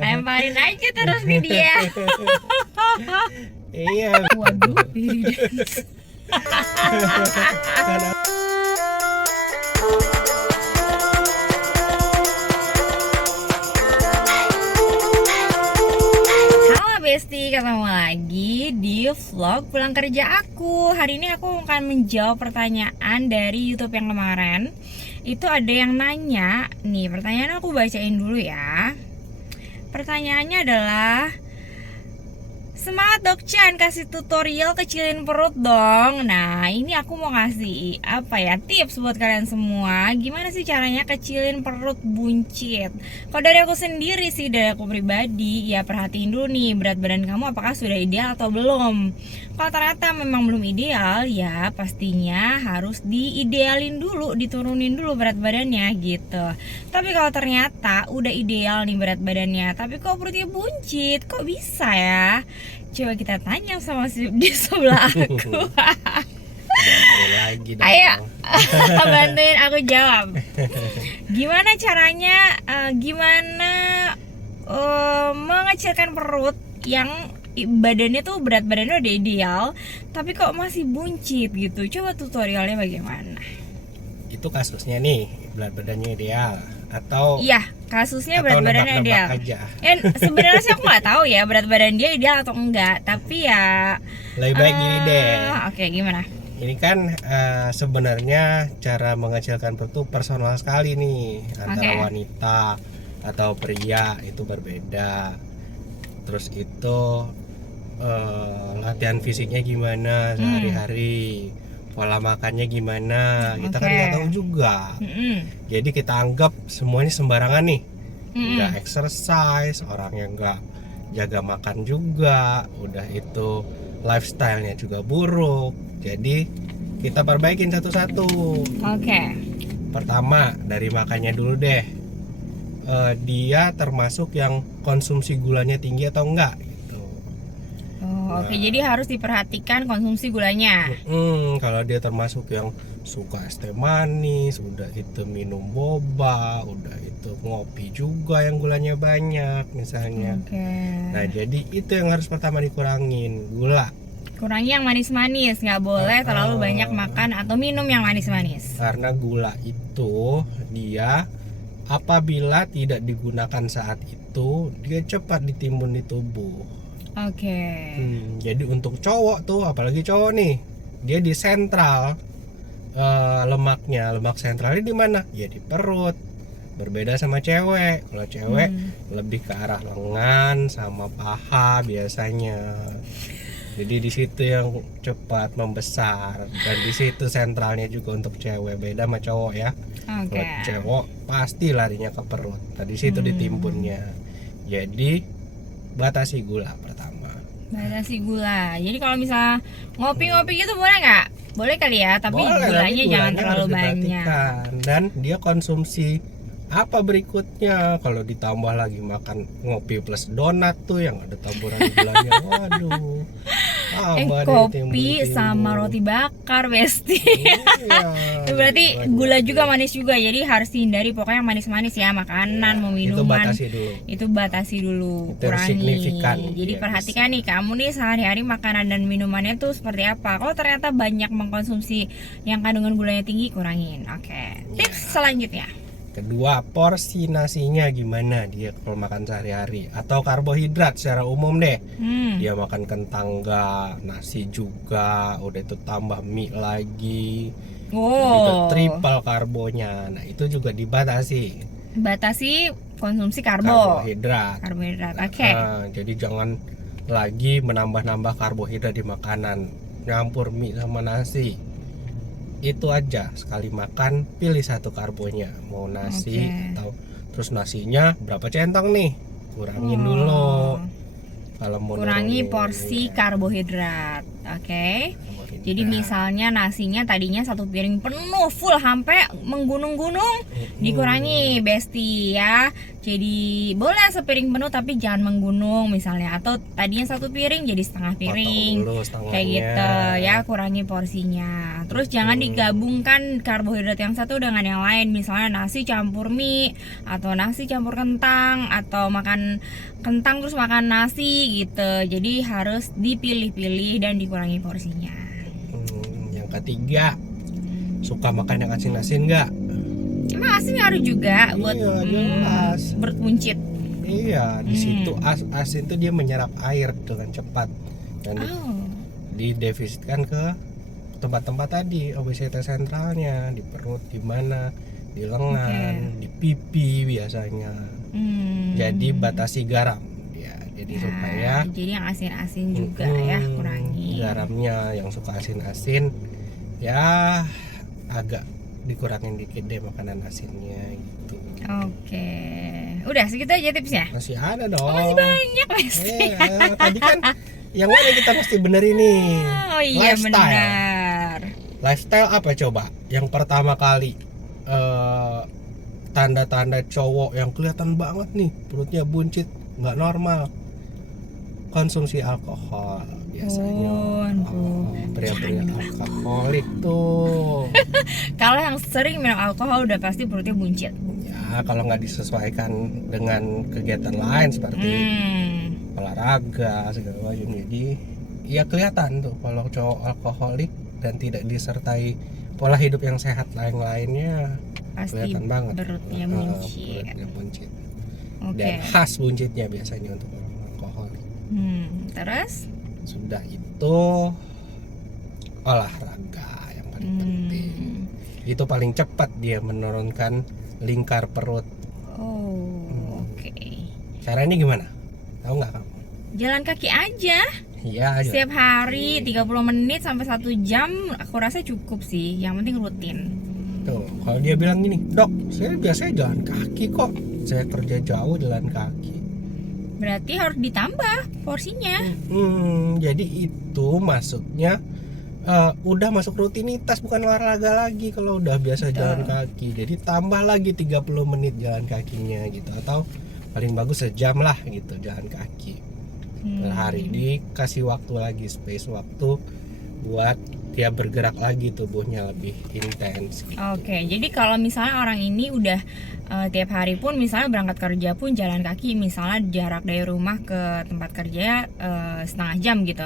Lemparin aja terus ke dia. Iya. Waduh, diri dance. Halo Besti, ketemu lagi di vlog pulang kerja aku. Hari ini aku akan menjawab pertanyaan dari YouTube yang kemarin. Itu ada yang nanya, nih pertanyaan aku bacain dulu ya. Pertanyaannya adalah, semangat Dok Chan, kasih tutorial kecilin perut dong. Nah, ini aku mau kasih tips buat kalian semua. Gimana sih caranya kecilin perut buncit? Kalau dari aku sendiri sih, dari aku pribadi, ya perhatiin dulu nih berat badan kamu apakah sudah ideal atau belum. Kalau ternyata memang belum ideal, ya pastinya harus diidealin dulu, diturunin dulu berat badannya gitu. Tapi kalau ternyata udah ideal nih berat badannya, tapi kok perutnya buncit, kok bisa ya? Coba kita tanya sama di sebelah aku. Lagi dong. Ayo, bantuin aku jawab. Gimana caranya, mengecilkan perut yang badannya tuh berat badannya udah ideal, tapi kok masih buncit gitu? Coba tutorialnya bagaimana? Itu kasusnya nih, berat badannya ideal atau Iya, kasusnya berat badannya ideal. aja. Ya, sebenarnya sih aku nggak tahu ya berat badan dia ideal atau enggak, tapi ya Lebih baik gini deh. Oke, gimana? Ini kan sebenarnya cara mengecilkan perut tuh personal sekali nih, antara wanita atau pria itu berbeda. Terus itu latihan fisiknya gimana sehari-hari, pola makannya gimana, kita kan nggak tahu juga. Jadi kita anggap semuanya sembarangan nih, nggak exercise, orangnya nggak jaga makan juga, udah itu lifestyle-nya juga buruk. Jadi kita perbaikin satu-satu. Pertama dari makannya dulu deh. Dia termasuk yang konsumsi gulanya tinggi atau enggak gitu. Jadi harus diperhatikan konsumsi gulanya. Kalau dia termasuk yang suka es teh manis, udah itu minum boba, udah itu ngopi juga yang gulanya banyak misalnya. Nah, jadi itu yang harus pertama dikurangin, gula. Kurangi yang manis-manis, nggak boleh terlalu banyak makan atau minum yang manis-manis. Karena gula itu dia apabila tidak digunakan saat itu, dia cepat ditimbun di tubuh. Jadi untuk cowok tuh, apalagi cowok nih, dia di sentral lemaknya. Lemak sentralnya di mana? Ya di perut. Berbeda sama cewek. Kalau cewek lebih ke arah lengan sama paha biasanya. Jadi di situ yang cepat membesar, dan di situ sentralnya juga untuk cewek. Beda sama cowok ya. Kalau cewek pasti larinya ke perut. Tadi situ ditimbunnya. Jadi batasi gula pertama. Batasi gula. Jadi kalau misalnya ngopi-ngopi gitu boleh nggak? Boleh kali ya, tapi gulanya jangan terlalu banyak. Dan dia konsumsi apa berikutnya? Kalau ditambah lagi makan ngopi plus donat tuh yang ada taburan gulanya, waduh. Kopi sama roti bakar, Besti. Iya. Berarti gula juga manis juga, jadi harus dihindari pokoknya manis-manis ya, makanan, mau minuman. Itu batasi dulu, kurangi. Signifikan. Jadi perhatikan nih, kamu nih sehari-hari makanan dan minumannya tuh seperti apa. Kalau ternyata banyak mengkonsumsi yang kandungan gulanya tinggi, kurangin. Tips selanjutnya. Kedua, porsi nasinya gimana dia kalau makan sehari-hari, atau karbohidrat secara umum deh. Dia makan kentang enggak, nasi juga, udah itu tambah mie lagi. Itu triple karbonya. Nah, itu juga dibatasi. Batasi konsumsi karbohidrat. Jadi jangan lagi menambah-nambah karbohidrat di makanan, nyampur mie sama nasi. Itu aja, sekali makan pilih satu karbonya, mau nasi atau terus nasinya berapa centong nih, kurangin dulu. Kalau mau kurangi porsi karbohidrat. Jadi misalnya nasinya tadinya 1 piring penuh full sampai menggunung-gunung, dikurangi Besti ya. Jadi boleh sepiring penuh tapi jangan menggunung misalnya, atau tadinya 1 piring jadi setengah piring. Kayak gitu ya, kurangi porsinya. Terus jangan digabungkan karbohidrat yang satu dengan yang lain. Misalnya nasi campur mie, atau nasi campur kentang, atau makan kentang terus makan nasi gitu. Jadi harus dipilih-pilih dan dikurangi porsinya. Yang ketiga, suka makan yang asin-asin nggak? Emang asin ngaruh juga buat jelas. berbuncit. Iya, di situ asin tuh dia menyerap air dengan cepat dan didefisitkan ke tempat-tempat tadi, obesitas sentralnya, di perut, di mana, di lengan, di pipi biasanya. Jadi batasi garam ya, jadi supaya jadi yang asin-asin juga ya kurangi. Garamnya yang suka asin-asin ya agak dikurangin dikit deh makanan asinnya gitu. Oke. Udah segitu aja tipsnya? Masih ada dong. Masih banyak Besti. Tadi kan yang mana kita mesti bener ini. Oh iya, lifestyle. benar. Lifestyle apa coba? Yang pertama kali tanda-tanda cowok yang kelihatan banget nih perutnya buncit, nggak normal, konsumsi alkohol biasanya. Pria-pria alkoholik tuh. Kalau yang sering minum alkohol udah pasti perutnya buncit. Ya kalau nggak disesuaikan dengan kegiatan lain seperti olahraga segala macam, jadi ya kelihatan tuh kalau cowok alkoholik dan tidak disertai pola hidup yang sehat lain-lainnya, pasti kelihatan banget perutnya buncit. Dan khas buncitnya biasanya untuk orang alkoholik. Terus sudah itu olahraga yang paling penting. Itu paling cepat dia menurunkan lingkar perut. Oke. Caranya gimana? Tahu nggak kamu? Jalan kaki aja. Iya, setiap hari 30 menit sampai 1 jam aku rasa cukup sih, yang penting rutin. Tuh, kalau dia bilang gini, "Dok, saya biasanya jalan kaki kok. Saya kerja jauh jalan kaki." Berarti harus ditambah porsinya. Jadi itu maksudnya udah masuk rutinitas, bukan olahraga lagi kalau udah biasa jalan kaki. Jadi tambah lagi 30 menit jalan kakinya gitu, atau paling bagus sejam lah gitu jalan kaki per hari. Dikasih waktu lagi, space waktu buat dia bergerak lagi, tubuhnya lebih intens gitu. Oke, jadi kalau misalnya orang ini udah tiap hari pun misalnya berangkat kerja pun jalan kaki, misalnya jarak dari rumah ke tempat kerja setengah jam gitu,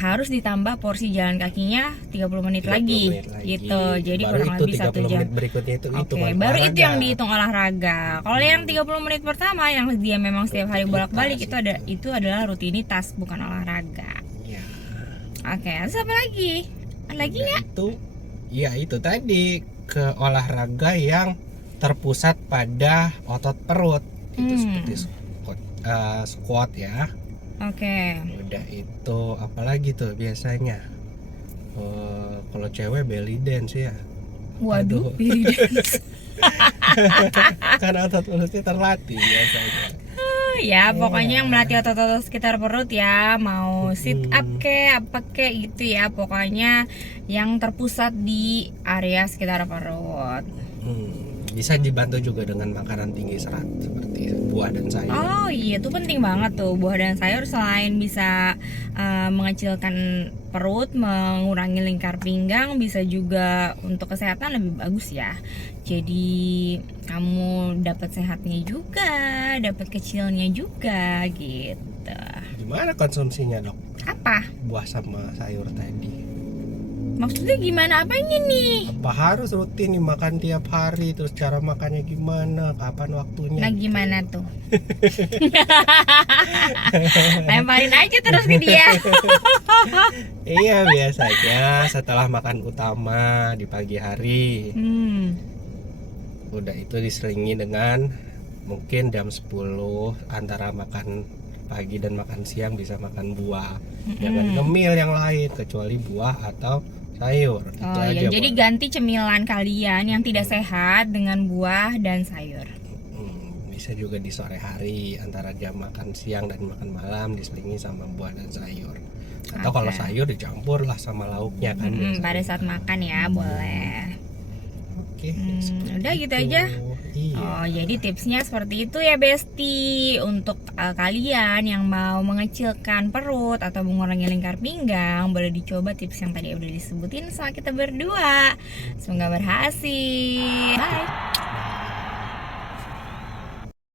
harus ditambah porsi jalan kakinya 30 menit lagi gitu. Jadi baru kurang itu lebih 1 jam. menit berikutnya itu Baru itu yang dihitung olahraga. Kalau yang 30 menit pertama yang dia memang setiap hari bolak-balik itu adalah rutinitas, bukan olahraga. Oke, terus apa lagi? Ada lagi nggak? Itu tadi, ke olahraga yang terpusat pada otot perut, itu seperti squat ya. Oke. Udah itu apalagi tuh biasanya? Kalau cewek belly dance ya. Waduh, belly dance. Karena otot perutnya terlatih biasanya. Ya pokoknya yang melatih otot-otot sekitar perut ya, mau sit up apa gitu ya, pokoknya yang terpusat di area sekitar perut. Bisa dibantu juga dengan makanan tinggi serat seperti buah dan sayur. Oh iya, itu penting banget tuh. Buah dan sayur selain bisa mengecilkan perut, mengurangi lingkar pinggang, bisa juga untuk kesehatan lebih bagus ya. Jadi kamu dapat sehatnya juga, dapat kecilnya juga gitu. Gimana konsumsinya, Dok? Apa? Buah sama sayur tadi. Maksudnya gimana, apanya nih? Apa harus rutin dimakan tiap hari? Terus cara makannya gimana? Kapan waktunya? Nah gimana tuh? Lemparin aja terus ke dia. Iya, biasanya setelah makan utama di pagi hari. Udah itu diselingi dengan mungkin jam 10 antara makan pagi dan makan siang bisa makan buah. Jangan ngemil yang lain kecuali buah atau sayur. Oh ya, jadi ganti cemilan kalian yang tidak sehat dengan buah dan sayur. Bisa juga di sore hari antara jam makan siang dan makan malam diselingi sama buah dan sayur. Atau kalau Oke. sayur dicampur lah sama lauknya kan. Pada saat makan ya boleh. Oke, Udah gitu aja. Iya. Oh, jadi tipsnya seperti itu ya Besti. Untuk kalian yang mau mengecilkan perut atau mengurangi lingkar pinggang, boleh dicoba tips yang tadi udah disebutin sama kita berdua. Semoga berhasil. Bye.